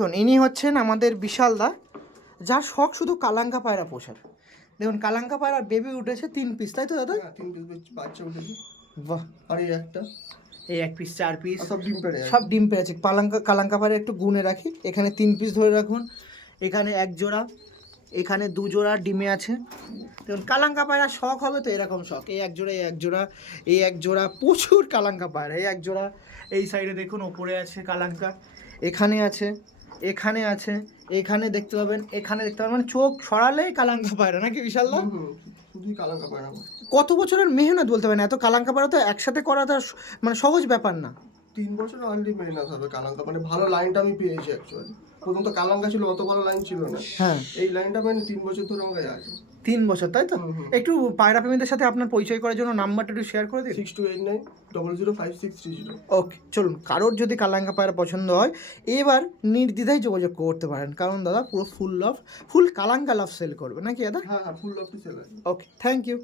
দেখুন ইনি হচ্ছেন আমাদের বিশাল দা, যার শখ শুধু কালাঙ্কা পায়রা পোষার। দেখুন কালাঙ্কা পায়রার বেবি উঠেছে 3 পিস, তাই তো দাদা? হ্যাঁ 3 পিস বাচ্চা উঠেছে। বাহ, আর এই একটা এই 1 পিস 4 পিস আর সব ডিম পেড়ে সব ডিম পেড়েছে। কালাঙ্কা পায়রা একটু গুনে রাখি, এখানে 3 পিস ধরে রাখুন, এখানে 1 জোড়া, এখানে 2 জোড়া ডিমে আছে। দেখুন কালাঙ্কা পায়রা শখ হবে তো এরকম শখ, এই 1 জোড়া, এই 1 জোড়া, এই 1 জোড়া, প্রচুর কালাঙ্কা পায়রা, এই 1 জোড়া। এই সাইডে দেখুন ওপরে আছে কালাঙ্কা, এখানে আছে, এখানে আছে, এখানে দেখতে পাবেন, এখানে দেখতে পাবেন, মানে চোখ সরালেই কালাঙ্কা পায়রা, নাকি বিশাল দা? শুধুই কালাঙ্কা পায়রা। কত বছরের মেহনত বলতে পারেন, এত কালাঙ্কা পায়রা তো একসাথে করা তো মানে সহজ ব্যাপার না। 3 বছর অলরেডি মেহনত হবে কালাঙ্কা, মানে ভালো লাইনটা আমি পেয়েছি অ্যাকচুয়ালি। প্রথম তো কালাঙ্কা ছিল, অত ভালো লাইন ছিল না। হ্যাঁ, এই লাইনটা মানে 3 বছর ধরে আমার কাছে আছে। 3 বছর, তাই তো? একটু পায়রা প্রেমীদের সাথে আপনার পরিচয় করার জন্য নাম্বারটা একটু শেয়ার করে দিন। 6289 005630। ওকে, চলুন, কারোর যদি কালাঙ্কা পায়রা পছন্দ হয় এবার নির্দ্বিধায় যোগাযোগ করতে পারেন, কারণ দাদা পুরো ফুল কালাঙ্কা লাভ সেল করবে, নাকি দাদা? হ্যাঁ হ্যাঁ, ফুল অফ সেল আছে। ওকে, থ্যাংক ইউ।